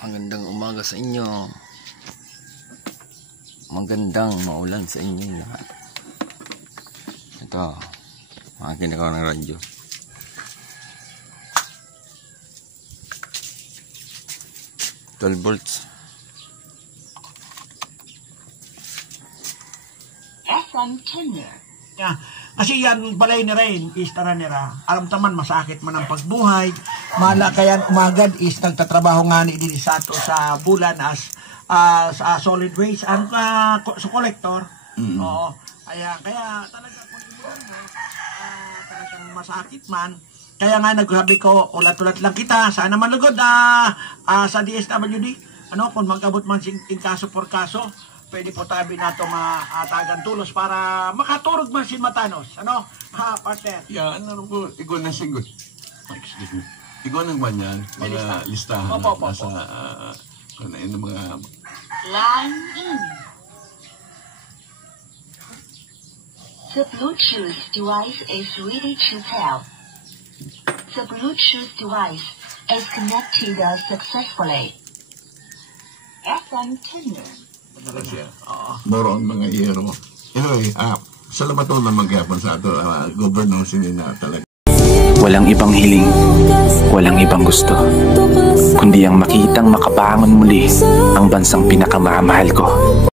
Magandang umaga sa inyo. Magandang maulan sa inyo lahat. Ito, makikinig ako ng radyo. volts. FM Tenner. Yeah. Kasi yan balay ni Rain, istara nira. Alam taman masakit man ang pagbuhay. Mala kayan umagad is nagtatrabaho nga ni din sa to sa bulan as solid waste ang sa collector. Oo. Kaya talaga kung imulan mo talagang masakit man. Kaya nga nagsabi ko ulat-ulat lang kita. Sana malugod sa DSWD. Kung magabot man sing kaso por kaso, pwede po tabi na ito tagang tulos para makaturog man si Matanos. Partner? Yeah, po, ikaw na singgot. Excuse me. Ikaw nang banyan, mga listahan nasa, kung na mga... Line in. The Bluetooth device is ready to pair. The Bluetooth device is connected successfully. FM Tenner. Moron mga hero. Anyway, salamat po na magyapon sa ato, governor sinina talaga. Walang ibang hiling, walang ibang gusto, kundi ang makitang makabangon muli ang bansang pinakamamahal ko.